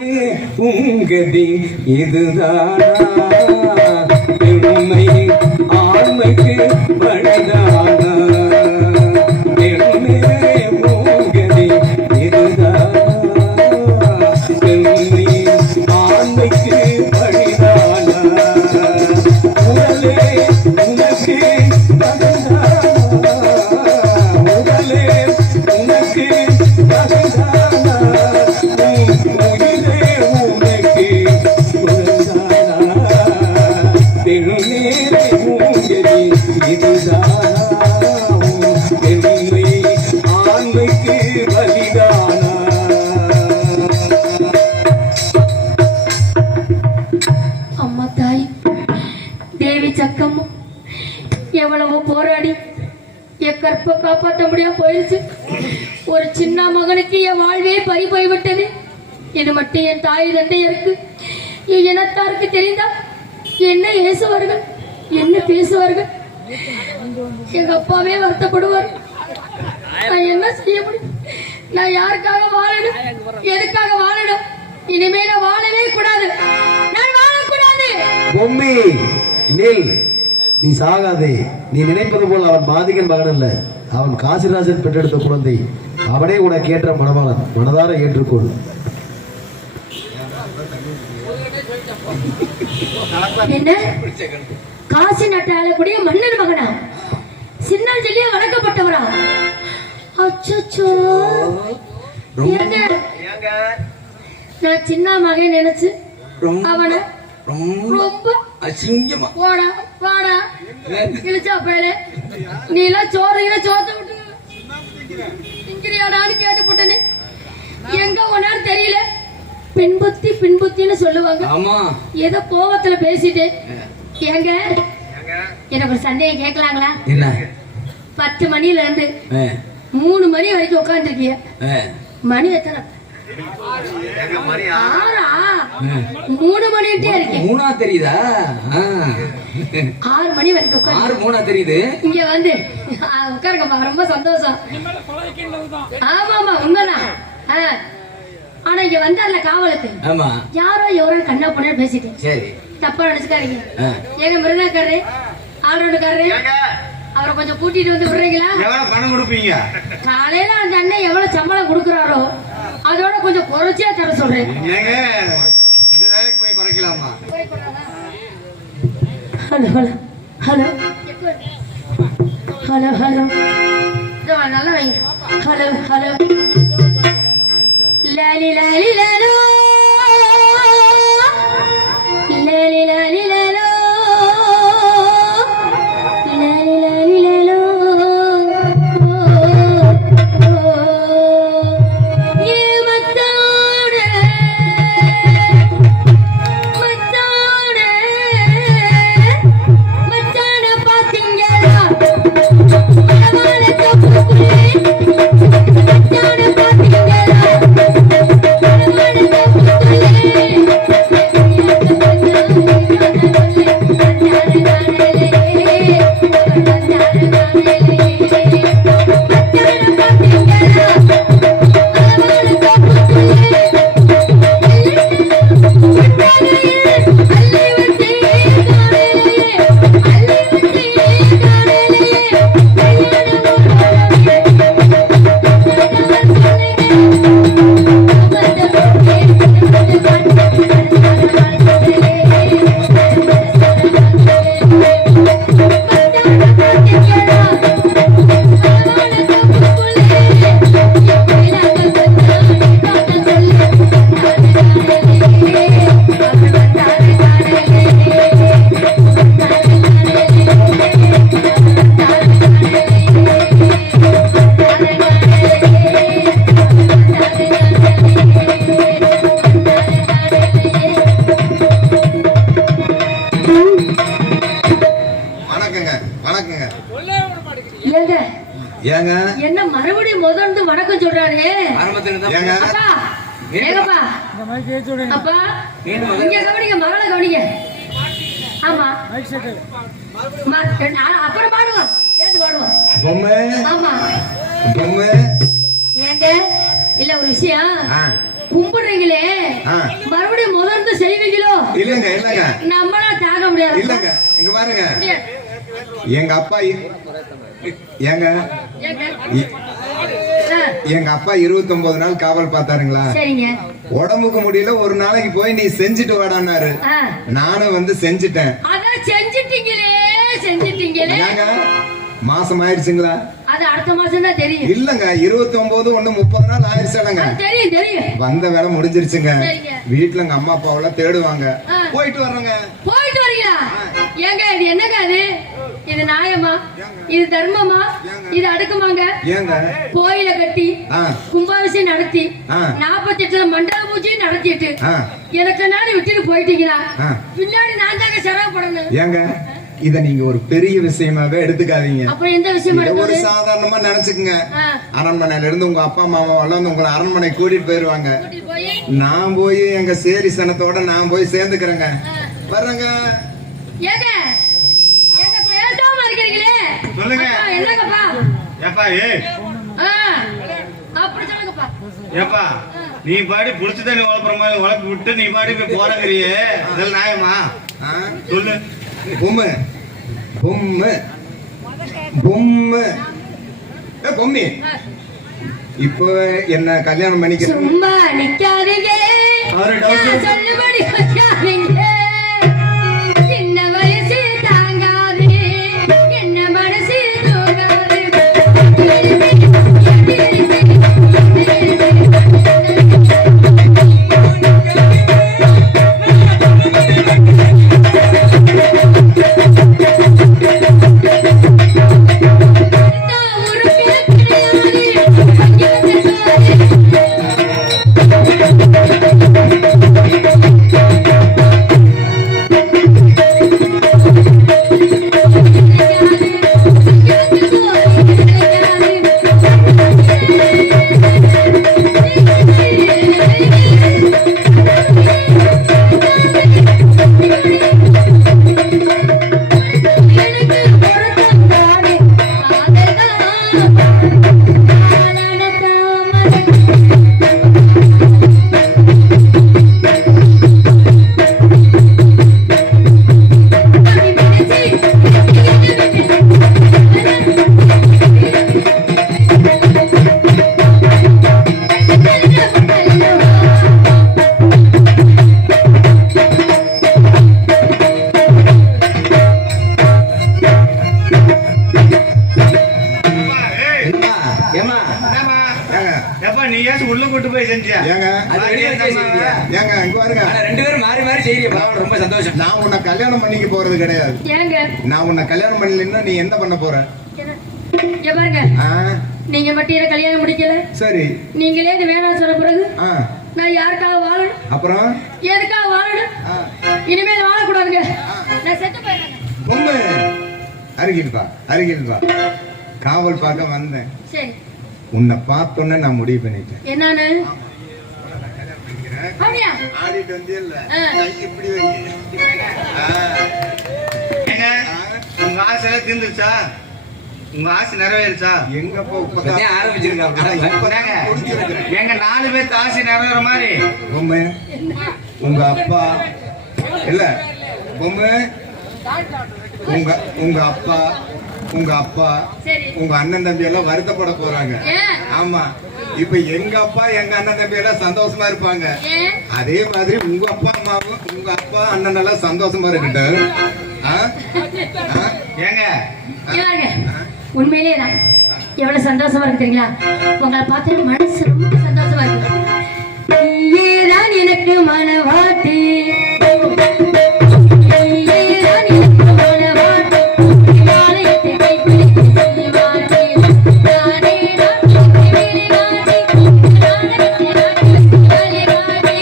உங்கதி இதுதானா பெண்மை ஆண்மைக்கு பழுதானா பெண்மையே உங்கதி இதுதானா பெண்மை ஆண்மைக்கு பழுதானா உடலே உனக்கு உடலே உனக்கு அம்மா தாய் தேவி சக்கம்மா எவ்வளவோ போராடி என் கற்பை காப்பாற்ற முடியாம போயிடுச்சு. ஒரு சின்ன மகனுக்கு என் வாழ்வே பறி போய்விட்டது. இது மட்டும் என் தாய் தந்தையருக்கு என் இனத்தாருக்கு தெரிந்தா என்ன ஏசுவார்கள், என்ன பேசுவார்கள். எங்க அப்பாவே வருத்தப்படுவார். நான் என்ன செய்ய முடியும்? நான் யாருக்காக வாழணும், எதுக்காக வாழணும்? இனிமே நான் வாழவே கூடாது, நான் வாழக்கூடாது. பொம்மி நில், நீ சாகாதே. நீ நினைப்பது போல் அவன் பாதிகன் மகன் அல்ல, அவன் காசிராஜன் பெற்றெடுத்த குழந்தை. அவனே உனக்கு ஏற்ற மணவாளன், மனதார ஏற்றுக்கொள். என்ன காசி நாட்டு ஆளக்கூடிய மன்னர் மகனா? சின்னாஞ்சலியா வளர்க்கப்பட்டவரா? அச்சோ, நான் சின்ன மகன் நினைச்சு அவனை ரொம்ப அசிங்கமா போடா வாடா கிழிச்சா பயலே, நீ எல்லாம் சோறுகிற சோத்த விட்டு திங்கிறியாடான்னு கேட்டு போட்டனே. எங்க ஒன்னாரு தெரியல. பின்புத்தி பின்புத்தின்னு சொல்லுவாங்க. ஏதோ கோவத்துல பேசிட்டேன். ஏங்க எனக்கு ஒரு சந்தேகம் கேட்கலாங்களா? என்ன? 10 மணில இருந்து 3 மணி வரைக்கும் உட்கார்ந்து இருக்கீங்க. மணி எத்தனை? 3 மணிட்டே இருக்கேன். 3 தெரியுதா? 6 மணி வரைக்கும் உட்கார்ந்து 3 தெரியுது. இங்க வந்து உட்காருங்கப்பா, ரொம்ப சந்தோஷம். ஆமா ஆமா உண்மைதான். ஆனா இங்க வந்தார்ல காவலுக்கு, யாரோ எவரோ கண்ணா பொண்ணு பேசிட்டேன். சரி, தப்பா நினைச்சுக்காதீங்க. ஏங்க மிருதாக்காரரு, ஆல்ரவுண்டுக்காரரு, அவரை கொஞ்சம் கூட்டிட்டு வந்து விடுறீங்களா? எவ்வளவு பணம் கொடுப்பீங்க? காலையில அந்த அண்ணன் எவ்வளவு சம்பளம் கொடுக்குறாரோ அதோட கொஞ்சம் குறைச்சியா தர சொல்றேன். குறைக்கலாமா? Hello hello hello hello hello நல்லா வைங்க. ஹலோ ஹலோ லாலி லாலி லாலோ லாலி லாலி லாலோ லாலி லாலி லாலோ ஏ மத்தானே மத்தானே மத்தானே பாத்தீங்களா? மனவாள தப்புக்குள்ளே மத்தானே பாத்தீங்களா? என்ன மறுபடியும் முதல்ல வணக்கம் சொல்றாரு? அப்பா இங்க கவனிங்க, மகளை கவனிங்க. ஆமா அப்புறம் பாடுவோம், சேர்ந்து பாடுவோம். ஆமா ஏங்க இல்ல ஒரு விஷயம். கும்பிடுறீங்களே ஆ. மறுபடியும் முதல்ல செய்வீங்களோ? இல்லங்க இல்லங்க நம்மளால தாங்க முடியாது. இல்லங்க இங்க பாருங்க எங்க அப்பா ஏங்க இ- எங்க அப்பா 29 நாள் காவல் பார்த்தாருங்களா? சரிங்க. உடம்புக்கு முடியல, ஒரு நாளைக்கு போய் நீ செஞ்சுட்டு வாடான்னாரு. ஆ. நானும் வந்து செஞ்சுட்டேன். அதான் செஞ்சிட்டீங்களே செஞ்சிட்டீங்களே. ஏங்க மாசம் ஆயிடுச்சுங்களா? அது அடுத்த மாசம் தான் தெரியும். இல்லங்க 29 ஒண்ணு 30 நாள் ஆயிடுச்சுலங்க. அது தெரியும் தெரியும். வந்த வேலை முடிஞ்சிருச்சுங்க. சரிங்க. வீட்டுல எங்க அம்மா அப்பாவெல்லாம் தேடுவாங்க. ஆ. போயிட்டு வர்றோங்க. போயிட்டு வரீங்களா? ஏங்க இது என்னங்க அது? இது நியாயமா? இது தர்மமா? இது அடுக்குமாங்க? ஏங்க கோயில கட்டி ஆ. கும்பாபிஷேகம் நடத்தி ஆ. 48 மண்டல பூஜையும் நடத்திட்டு ஆ. எனக்கு நாடு விட்டுட்டு போயிட்டீங்களா? ஆ. பின்னாடி நான் தாங்க சிரமப்படணும். ஏங்க இத நீங்க ஒரு பெரிய விஷயமாவே எடுத்துக்காதீங்க. அப்புறம் எந்த விஷயமா இத ஒரு இருக்குது? சாதாரணமா நினைச்சுக்குங்க. ஆ. அரண்மனையில இருந்து உங்க அப்பா அம்மா எல்லாம் உங்களை அரண்மனை கூட்டிட்டு போயிருவாங்க. கூட்டிட்டு போய் நான் போய் எங்க சேரி சனத்தோட நான் போய் சேர்ந்துக்கிறேங்க. வர்றேங்க. ஏங்க ஏங்க பேசாம இருக்கீங்களே? சொல்லுங்க. அப்பா, என்னங்கப்பா? ஏப்பா ஏய் ஆ, அப்படி சொல்லுங்கப்பா. ஏப்பா நீ பாடி புடிச்சு தண்ணி உழப்புற மாதிரி உழப்பி விட்டு நீ பாடி போய் போறங்கிறியே இதெல்லாம் நியாயமா? ஆ? சொல்லு. பொம்மு பொம்மு பொம்மு பொம்மி இப்போ என்ன கல்யாணம் பண்ணிக்கிறேன். சும்மா நிக்காதீங்க. ஆறு doubt. நான் சொல்லுபடி வைக்காதீங்க. சின்ன வயசு தாங்காது, என்ன மனசு தூங்காது. ஏப்பா, ஏய், ஏம்மா, ஏம்மா, என்னம்மா? ஏங்க ஏப்பா நீ ஏன் உள்ள கூட்டு போய் செஞ்சியா? ஏங்க அது வெளியே வச்சே செய்வியா? ஏங்க இங்க பாருங்க. ஆனா ரெண்டு பேரும் மாறி மாறி செய்றீங்க. பரவாயில்ல, ரொம்ப சந்தோஷம். நான் உன்னை கல்யாணம் பண்ணிக்க போறது கிடையாது. ஏங்க நான் உன்னை கல்யாணம் பண்ணலைன்னா நீ என்ன பண்ண போற? இங்க பாருங்க, ஆ? நீங்க மட்டும் எனக்கு கல்யாணம் முடிக்கல, சரி. நீங்களே இது வேணாம் சொன்ன பிறகு ஆ. நான் யாருக்காக வாழணும்? அப்புறம் எதுக்காக வாழணும்? ஆ. இனிமேல் வாழக்கூடாதுங்க. நான் செத்து போயிடுறேன். பொம்மு அருகில் வா, அருகில் வா. காவல் பார்க்க வந்தேன். சரி, உன்னை பார்த்தோன்னே நான் முடிவு பண்ணிட்டேன். என்னன்னு? அப்படியா? ஆடிட்டு வந்தியல்ல, ஆ. கை இப்படி வை. ஆ. ஏங்க உங்க ஆசை எல்லாம் தீர்ந்துருச்சா? உங்க ஆசை நிறைவேறுச்சா? எங்கப்பா இப்பதான் இப்பதான் ஆரம்பிச்சிருக்காங்க. இப்பதான் முடிச்சு வைக்கிறேன். எங்க 4 பேர்த்து ஆசை நிறைவேற மாதிரி பொம்மு உங்க அப்பா இல்ல பொம்மு உங்க உங்க அப்பா உங்க அப்பா சரி. உங்க அண்ணன் தம்பி எல்லாம் வருத்தப்பட போறாங்க. ஏன்? ஆமா, இப்ப எங்க அப்பா எங்க அண்ணன் தம்பி எல்லாம் சந்தோஷமா இருப்பாங்க. ஏன்? அதே மாதிரி உங்க அப்பா அம்மாவும் உங்க அப்பா அண்ணன் எல்லாம் சந்தோஷமா இருக்கட்டும். ஆ? ஆ? ஏங்க இவங்க உண்மையிலே தான் எவ்வளவு சந்தோஷமா இருக்கிறீங்களா? உங்களை பார்த்து மனசு ரொம்ப சந்தோஷமா இருக்கு. நீதான் எனக்கு மனவாட்டி, நீதான் எனக்கு மனவாட்டி, மாலையிட்டு கைப்பிடித்து செல்வாட்டி, நானே நான் வெளிநாட்டி, நானே நான் வெளிநாட்டி,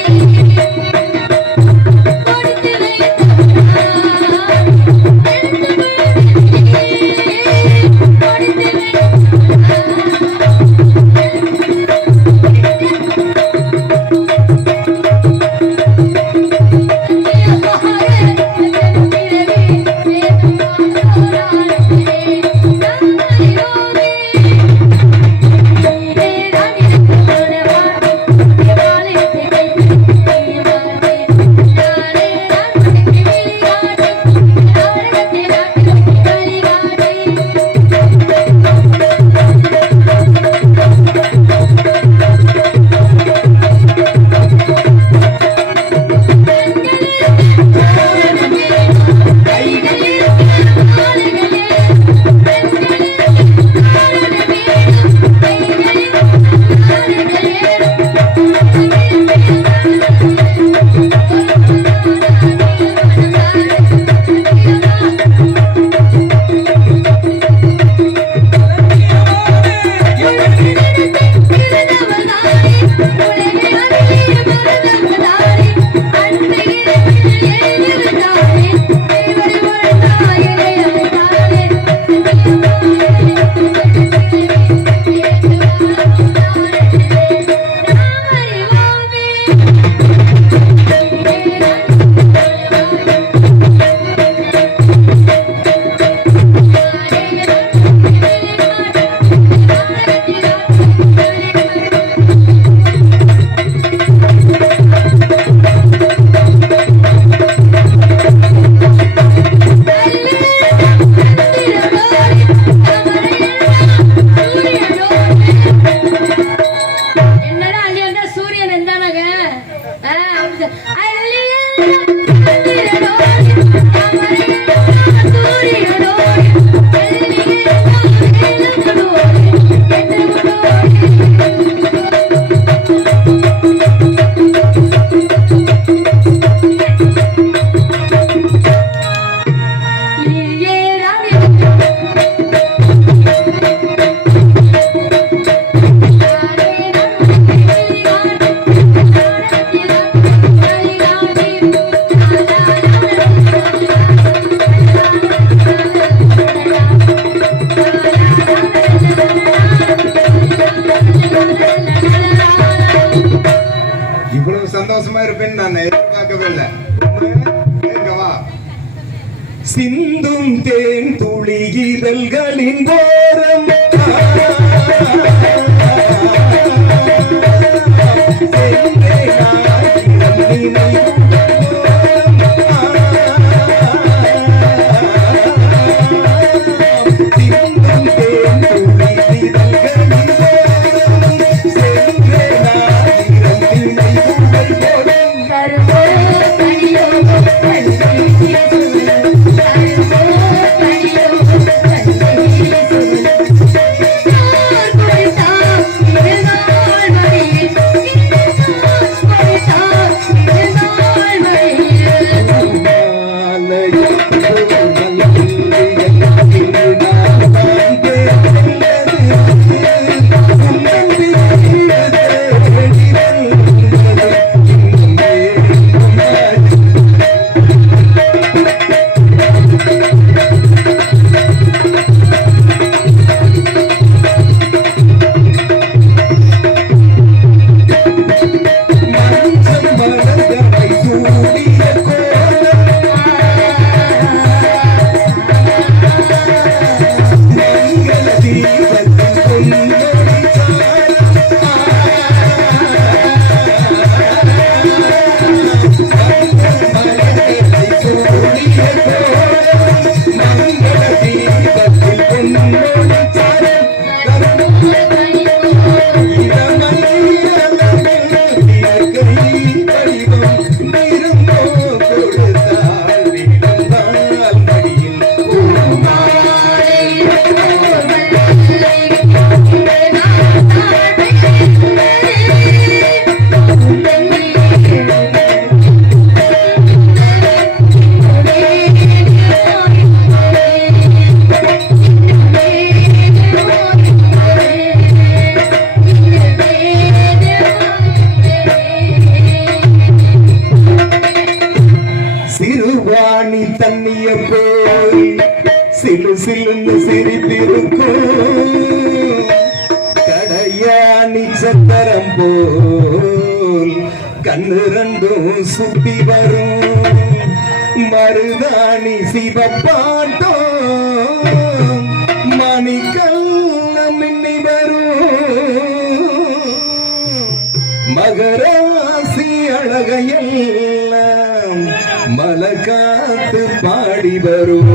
கொடுத்து வைத்த இவ்வளவு சந்தோஷமா இருப்பேன்னு நான் எதிர்பார்க்கவே இல்லை. கேட்கவா? சிந்தும் தேன் துளி இதழ்களின் போரம் சிறுவாணி தண்ணிய போய் சிலு சிலுன்னு சிரித்திருக்கும் கடையாணி சத்தரம் போல் கண்ணு ரெண்டும் சுத்தி வரும் மருதாணி சிவப்பாட்டோ மணிக்கல்ல மின்னி வரும் மகராசி அழகையெல்லாம் மலை காத்து பாடி வரும்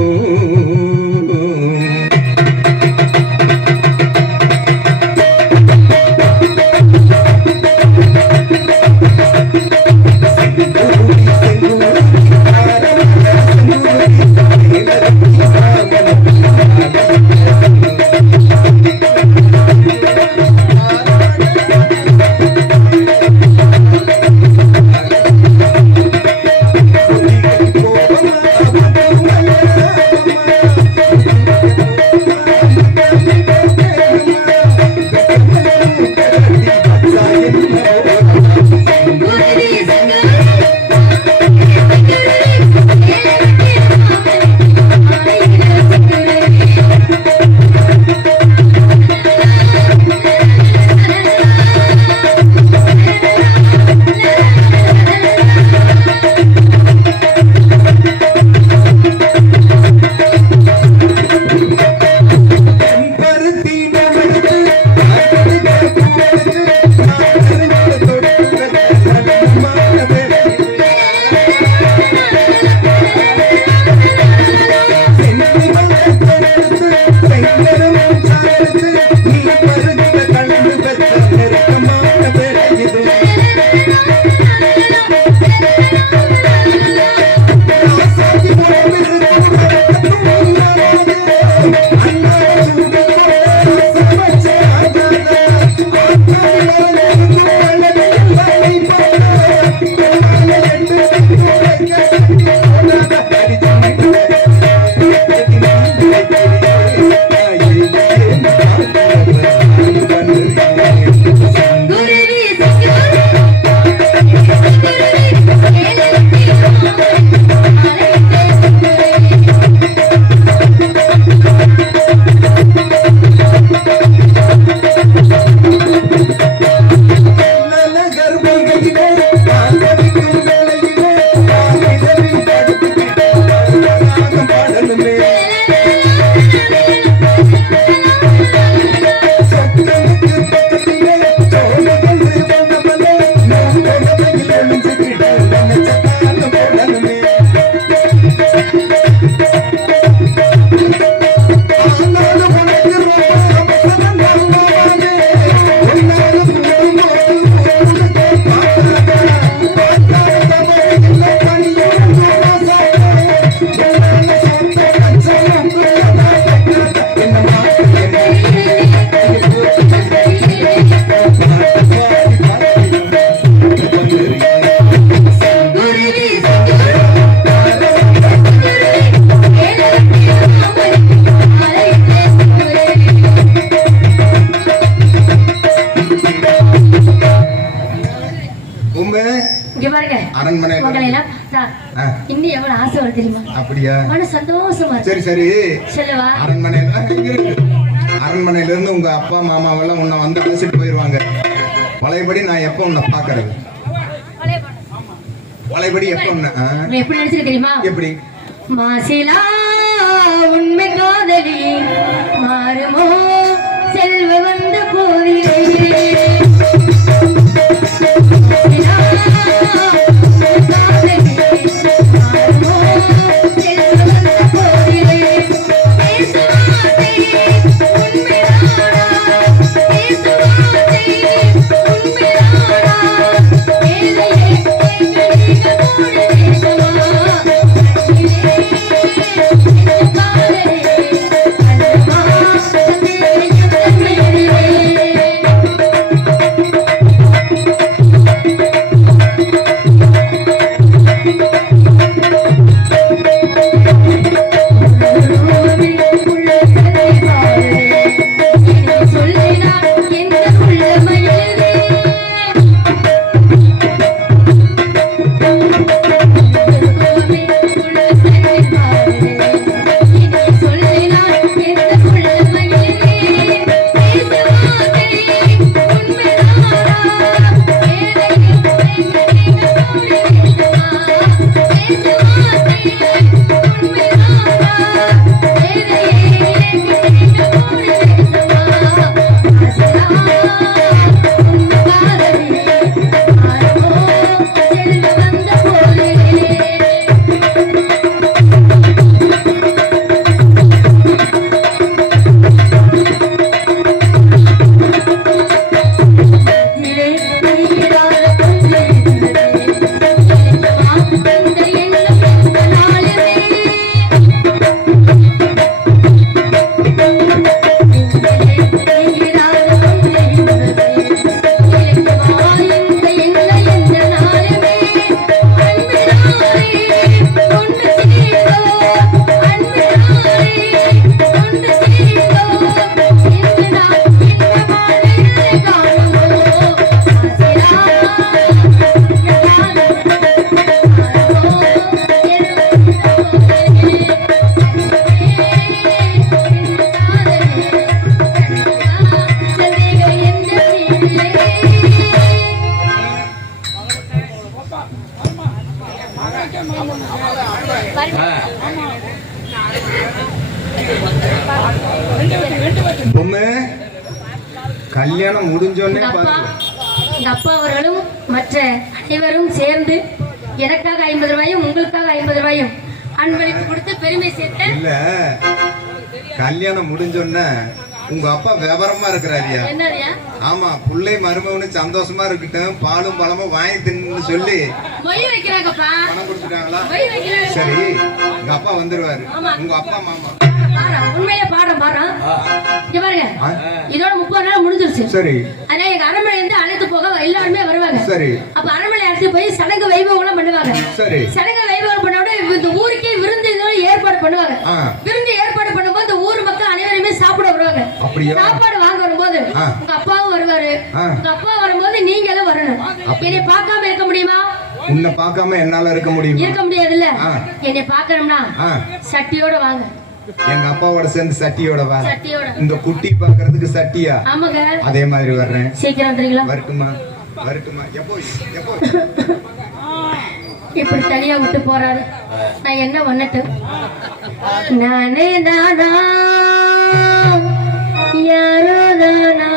இங்க பாருங்க அரண்மனை உங்களை எல்லாம் பார்த்தா இன்னும் எவ்வளவு ஆசை வருது தெரியுமா? அப்படியா? மன சந்தோஷமா இருக்கு. சரி சரி. சொல்லவா? அரண்மனையில இருந்து உங்க அப்பா மாமாவெல்லாம் உன்னை வந்து அழைச்சிட்டு போயிருவாங்க. பழையபடி நான் எப்ப உன்னை பாக்குறது? பழையபடி எப்ப உன்னை எப்படி நினைச்சிருக்க தெரியுமா? எப்படி? மாசிலா உண்மை காதலி மாறுமோ செல்வ வந்த போதிலே பொம்மை கல்யாணம் முடிஞ்சோடனே அப்பா அவர்களும் மற்ற அனைவரும் சேர்ந்து எனக்காக 50 ரூபாயும் உங்களுக்காக 50 ரூபாயும் அன்பளிப்பு கொடுத்து பெருமை சேர்த்தேன். இல்ல கல்யாணம் முடிஞ்சோடனே உங்க அப்பா விவரமா இருக்கிறாரியா? என்னரியா? ஆமா, புள்ளை மருமகனு சந்தோஷமா இருக்கட்டும், பாலும் பழமும் வாங்கி தின்னு சொல்லி மொய் வைக்கிறாங்கப்பா. பணம் கொடுத்துட்டாங்களா? மொய் வைக்கிறாங்க. சரி, உங்க அப்பா வந்துருவாரு. உங்க அப்பா மாமா உண்மையிலே பாடம் இங்க பாருங்க, இதோட 30 நாள் முடிஞ்சிருச்சு. சரி. அதனால எங்க அரண்மனை இருந்து அழைத்து போக எல்லாருமே வருவாங்க. சரி. அப்ப அரண்மனை அழைத்து போய் சடங்கு வைபவம் பண்ணுவாங்க. சரி. சடங்கு வைபவம் பண்ண இந்த ஊருக்கே விருந்து ஏற்பாடு பண்ணுவாங்க. விருந்து ஏற்பாடு பண்ணும்போது இந்த ஊர் மக்கள் அனைவருமே சாப்பிட வருவாங்க. சாப்பாடு வாங்க வரும்போது உங்க அப்பாவும் வருவாரு. உங்க அப்பா வரும்போது நீங்களும் வரணும். என்னை பார்க்காம இருக்க முடியுமா? உன்னை பார்க்காம என்னால இருக்க முடியும்? இருக்க முடியாதுல்ல. என்னை பார்க்கணும்னா சட்டியோட வாங்க. எங்க அப்பாவோட சேர்ந்து சட்டியோட வா. சட்டியோட. இந்த குட்டி பாக்குறதுக்கு சட்டியா? ஆமாங்க. அதே மாதிரி வர்றேன். சீக்கிரம் வந்துறீங்களா? வரட்டுமா? வரட்டுமா? எப்போ எப்போ இப்படி தனியா விட்டு போறாரு, நான் என்ன பண்ணட்டும்? நானே தானா யாரோ தானா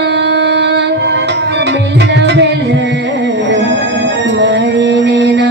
மெல்ல மெல்ல மாறினேனா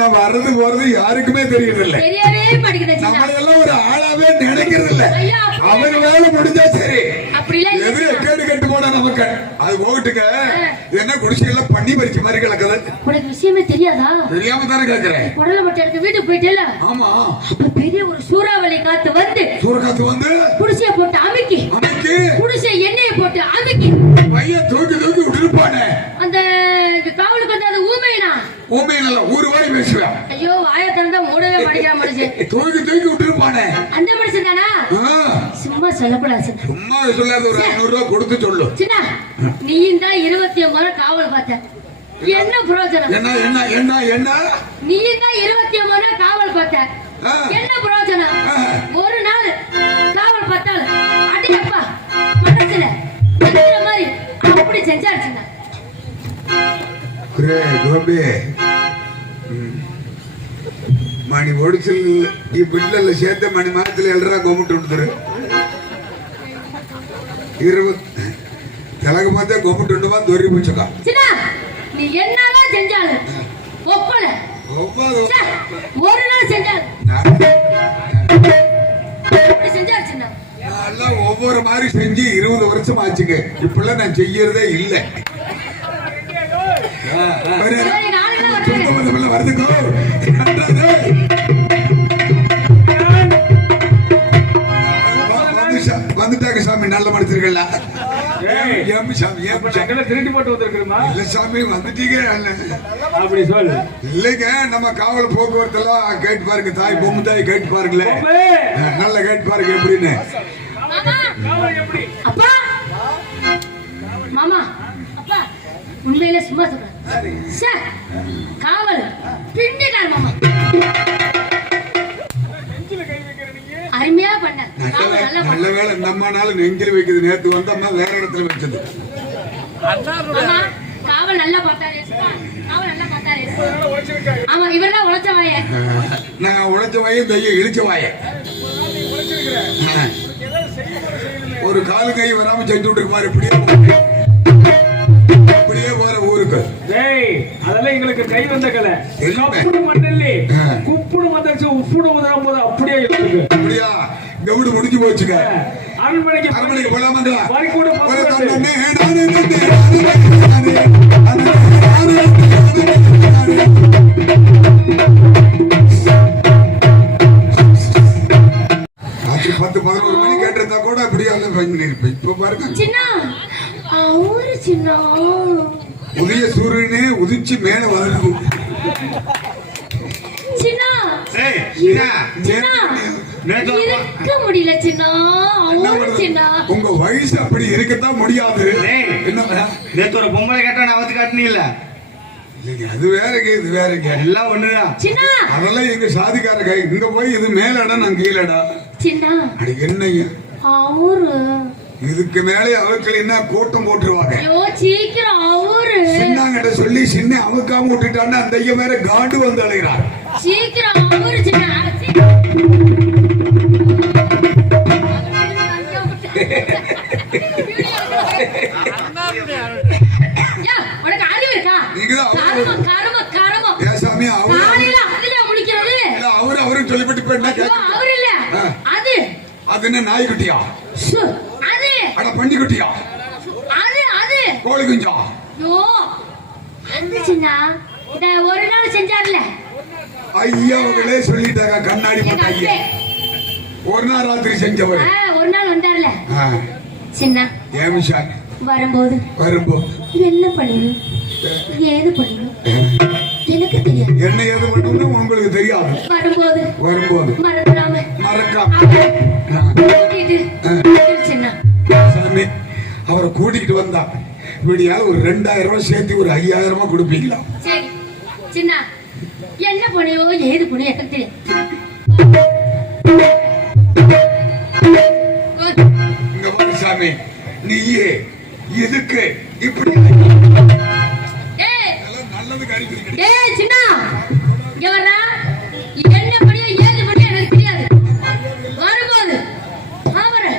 நான் வர்றது போறது யாருக்குமே தெரியறது இல்ல. தெரியவே மாட்டேங்குது சின்ன. நம்மள எல்லாம் ஒரு ஆளாவே நினைக்கிறது இல்ல. ஐயா, அவங்க வேலை முடிஞ்சா சரி. அப்படிலாம் இல்ல எது சின்ன. கேடு கட்டு போனா நமக்கு அது போட்டுக்க. என்ன குடிசையில பண்ணி பறிச்ச மாதிரி கிடக்குது. உனக்கு விஷயமே தெரியாதா? தெரியாம தானே கேக்குறேன். குடல மட்டும் எடுத்து வீட்டுக்கு போயிட்டேல. ஆமா. அப்ப பெரிய ஒரு சூறாவளி காத்து வந்து சூறக்காத்து வந்து குடிசைய போட்டு அமுக்கி குடிசை எண்ணெயை போட்டு அமுக்கி பையன் தூக்கி தூக்கி விட்டுருப்பானே. அந்த காவலுக்கு வந்து அது ஊமைனா ஊமையில ஊரு வாடி பேசுவேன். ஐயோ வாயை திறந்தா மூடவே மாட்டேங்கிற மனுஷன். தூக்கி தூக்கி விட்டுருப்பானே. அந்த மனுஷன் தானா? சும்மா சொல்லக்கூடாது சின்ன. சும்மா சொல்லாத ஒரு 500 ரூபாய் கொடுத்து சொல்லு. சின்ன நீயும் தான் 29 முறை காவல் பார்த்த. என்ன பிரயோஜனம்? என்ன என்ன என்ன என்ன நீயும் தான் 29 முறை காவல் பார்த்த. என்ன பிரயோஜனம்? ஒரு நாள் காவல் பார்த்தால் அடியப்பா மனசுல நிக்கிற மாதிரி அப்படி செஞ்சாரு சின்ன. கோபி மணி ஒடிச்சல் ಈ ಬಿಡ್ಲೆಲ್ಲ சேர்த்த மணி மாதத்துல ಎಲ್ಲರ ಗೋಮುಟ್ಟು ಉಂಟರು 20 தெலகு மாதே ಗೋಮುಟ್ಟು ಉಂಟು ಬಂದು ದೊರಿ ಬಿಚ್ಚಕ சின்ன நீ என்னலாம் செஞ்சாலும் ஒப்பல ஒரு நாள் செஞ்சால் அப்படி செஞ்சாரு சின்ன. எல்லாம் ஒவ்வொரு மாதிரி செஞ்சு 20 வருஷம் ஆச்சுங்க. இப்பெல்லாம் நான் செய்யறதே இல்லை. வருதுக்கோ வந்துட்டாங்க சாமி. நல்ல மனுஷர்களா திருட்டு போட்டு வந்திருக்கிறோமா? இல்ல சாமி வந்துட்டீங்க. அப்படி சொல்லு. இல்லைங்க நம்ம காவல் போக்குவரத்து எல்லாம் கேட்டு பாருங்க. தாய் பொம்மை தாய் கேட்டு பாருங்களேன். நல்ல கேட்டு பாருங்க எப்படின்னு. அப்பா மாமா அப்பா உண்மையில சும்மா சொல்றேன் சார். காவல் பின்னிட்டார் மாமா. அருமையா பண்ண. நல்ல வேலை நம்ம நாள் நெஞ்சில் வைக்குது. நேத்து வந்தம்மா வேற இடத்துல வச்சது. காவல் நல்லா பார்த்தாரு. காவல் நல்லா பார்த்தாரு. ஆமா இவரெல்லாம் உழைச்ச வாய. நான் உழைச்ச வாயும் தைய இழிச்ச வாய. ஒரு காலு கை வராம செஞ்சு விட்டுருப்பாரு. இப்படியே போற ஊருக்கு. அதெல்லாம் எங்களுக்கு கை வந்த கலை. கப்புடு மண்டல்லி குப்புடு மந்தரிச்சு உப்புடு முதலாம் போது அப்படியே இருக்கு. அப்படியா கவுடு முடிஞ்சு போச்சுங்க. அரண்மனைக்கு போலாமாங்களா? வரைக்கூட ராத்திரி 10-11 மணி கேட்டிருந்தா கூட அப்படியே பண்ணிருப்பேன். இப்ப பாருங்க சின்ன அவரு சின்ன உதய சூரியனே உதிச்சு மேல வருது. சின்ன இருக்க முடியல சின்ன. அவரு சின்ன உங்க வயசு அப்படி இருக்கத்தான் முடியாது. என்ன நேத்து ஒரு பொம்பளை கேட்டா நான் வந்து காட்டினீங்களா? அது வேறங்க இது வேறங்க. எல்லாம் ஒண்ணுதான் சின்ன. அதெல்லாம் எங்க சாதிக்காரங்க. இங்க போய் இது மேலடா நான் கீழடா. சின்ன அடி என்னங்க அவரு இதுக்கு மேலே அவர்கள் என்ன கூட்டம் போட்டுருவாங்க. ஐயோ சீக்கிரம் அவரு சின்னங்கிட்ட சொல்லி சின்ன அமுக்காம விட்டுட்டான்னு அந்த ஐயா மேல காண்டு வந்து அழைகிறார். சீக்கிரம் அவரு சின்ன. உனக்கு அறிவு இருக்கா? கருமம் கருமம் கருமம். ஏசாமி அவரு அவரும் சொல்லிவிட்டு இப்ப என்ன அவரு இல்ல அது அது என்ன நாய்க்குட்டியா? அது அட பண்டிக்குட்டியா? அது அது கோழி குஞ்சா? ஐயோ அந்த சின்ன இத ஒரு நாள் செஞ்சார்ல. ஐயா அவங்களே சொல்லிட்டாங்க. கண்ணாடி போட்ட ஐயா ஒரு நாள் ராத்திரி செஞ்சவர். ஒரு நாள் வந்தார்ல சின்ன. ஏமிஷா வரும்போது என்ன பண்ணீங்க ஏது பண்ணீங்க எனக்கு தெரியாது. என்ன ஏது பண்ணணும் உங்களுக்கு தெரியாது. வரும்போது மறக்காம சின்ன சாமி அவரை கூட்டிகிட்டு வந்தா விடியால ஒரு 2000 ரூபாய் சேர்த்து ஒரு 5000 ரூபாய் கொடுப்பீங்களா? சரி சின்ன என்ன பண்ணியோ ஏது பண்ணியோ எனக்கு தெரியும். இங்க பாரு சாமி நீயே எதுக்கு இப்படி நல்லது காரியம். ஏய் சின்ன இங்க வர்றா. என்ன பண்ணியோ ஏது பண்ணியோ எனக்கு தெரியாது. வரும்போது அவரை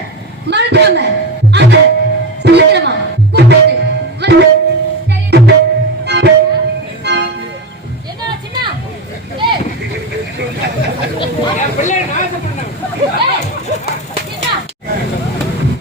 மறக்காம அந்த சீக்கிரமா கூப்பிட்டு வந்து என்ன சின்ன என் பிள்ளை